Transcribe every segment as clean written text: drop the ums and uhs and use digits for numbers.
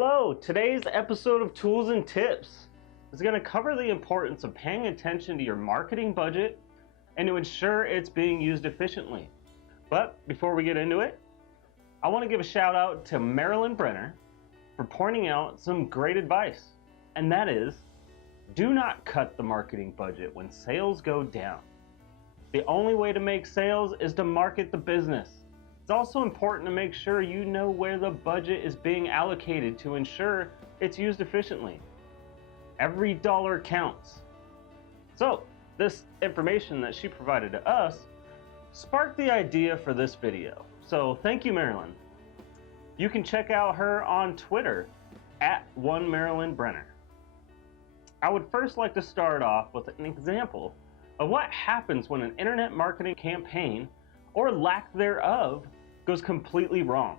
Hello, today's episode of Tools and Tips is going to cover the importance of paying attention to your marketing budget and to ensure it's being used efficiently. But before we get into it, I want to give a shout out to Marilyn Brenner for pointing out some great advice, and that is, do not cut the marketing budget when sales go down. The only way to make sales is to market the business. It's also important to make sure you know where the budget is being allocated to ensure it's used efficiently. Every dollar counts. So, this information that she provided to us sparked the idea for this video. So, thank you, Marilyn. You can check out her on Twitter at @OneMarilynBrenner. I would first like to start off with an example of what happens when an internet marketing campaign, or lack thereof, goes completely wrong.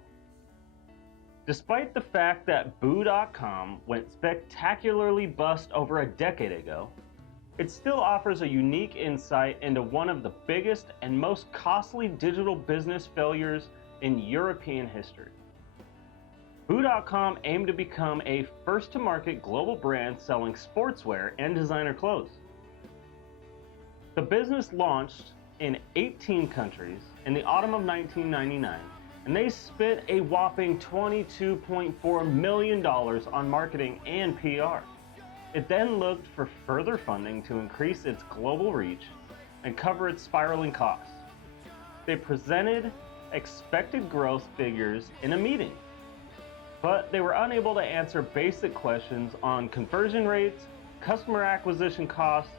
Despite the fact that Boo.com went spectacularly bust over a decade ago, it still offers a unique insight into one of the biggest and most costly digital business failures in European history. Boo.com aimed to become a first-to-market global brand selling sportswear and designer clothes. The business launched in 18 countries in the autumn of 1999, and they spent a whopping $22.4 million on marketing and PR. It then looked for further funding to increase its global reach and cover its spiraling costs. They presented expected growth figures in a meeting, but they were unable to answer basic questions on conversion rates, customer acquisition costs,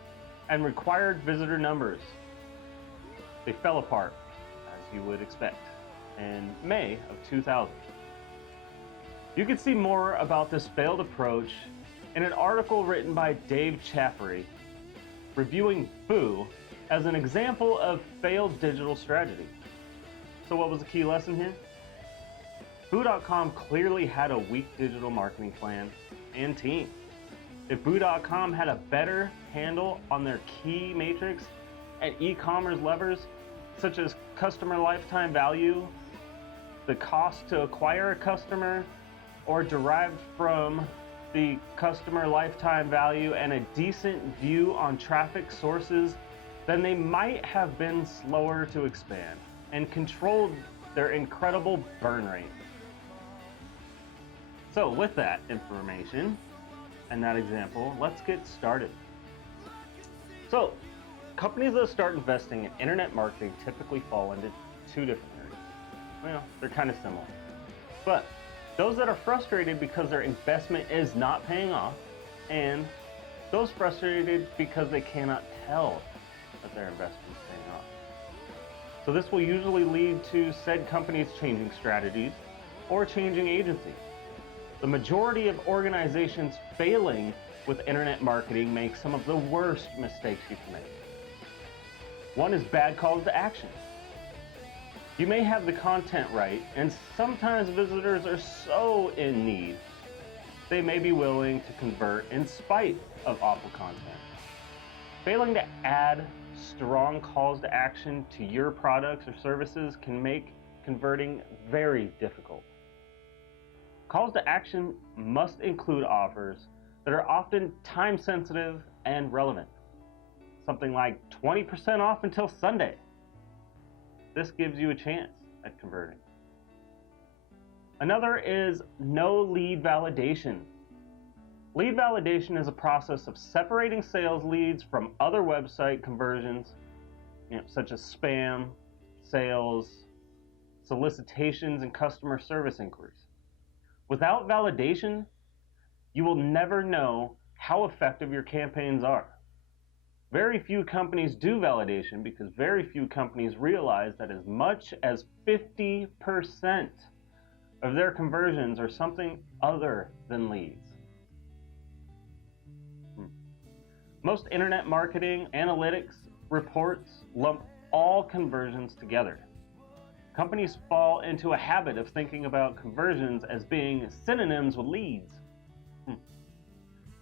and required visitor numbers. They fell apart, as you would expect, in May of 2000. You can see more about this failed approach in an article written by Dave Chaffrey, reviewing Boo as an example of failed digital strategy. So what was the key lesson here? Boo.com clearly had a weak digital marketing plan and team. If Boo.com had a better handle on their key metrics and e-commerce levers, such as customer lifetime value, the cost to acquire a customer, or derived from the customer lifetime value, and a decent view on traffic sources, then they might have been slower to expand and controlled their incredible burn rate. So with that information and that example, let's get started. So, companies that start investing in internet marketing typically fall into two different areas. Well, they're kind of similar. But those that are frustrated because their investment is not paying off, and those frustrated because they cannot tell that their investment is paying off. So this will usually lead to said companies changing strategies or changing agencies. The majority of organizations failing with internet marketing make some of the worst mistakes you can make. One is bad calls to action. You may have the content right, and sometimes visitors are so in need, they may be willing to convert in spite of awful content. Failing to add strong calls to action to your products or services can make converting very difficult. Calls to action must include offers that are often time sensitive and relevant. Something like 20% off until Sunday. This gives you a chance at converting. Another is no lead validation. Lead validation is a process of separating sales leads from other website conversions, such as spam, sales, solicitations, and customer service inquiries. Without validation, you will never know how effective your campaigns are. Very few companies do validation because very few companies realize that as much as 50% of their conversions are something other than leads. Most internet marketing analytics reports lump all conversions together. Companies fall into a habit of thinking about conversions as being synonyms with leads.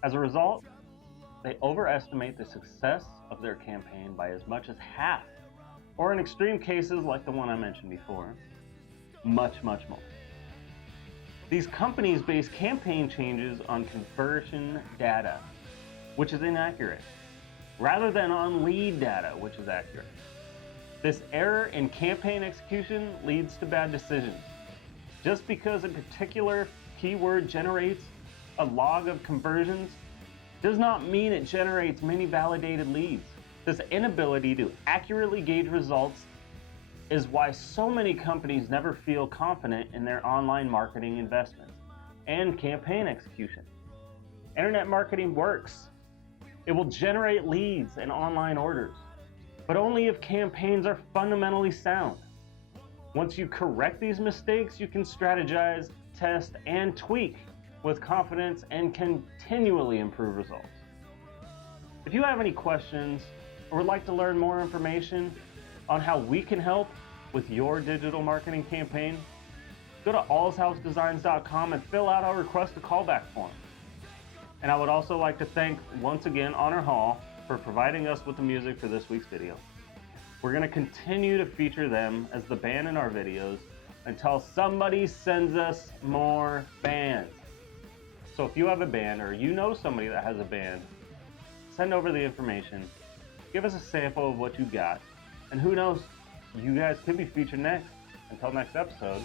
As a result, they overestimate the success of their campaign by as much as half, or in extreme cases like the one I mentioned before, much more. These companies base campaign changes on conversion data, which is inaccurate, rather than on lead data, which is accurate. This error in campaign execution leads to bad decisions. Just because a particular keyword generates a log of conversions does not mean it generates many validated leads. This inability to accurately gauge results is why so many companies never feel confident in their online marketing investments and campaign execution. Internet marketing works. It will generate leads and online orders, but only if campaigns are fundamentally sound. Once you correct these mistakes, you can strategize, test, and tweak with confidence and continually improve results. If you have any questions or would like to learn more information on how we can help with your digital marketing campaign, go to allshousedesigns.com and fill out our request a callback form. And I would also like to thank once again Honor Hall for providing us with the music for this week's video. We're going to continue to feature them as the band in our videos until somebody sends us more bands. So if you have a band or you know somebody that has a band, send over the information, give us a sample of what you got, and who knows, you guys could be featured next. Until next episode,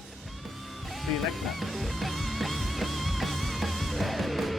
see you next time.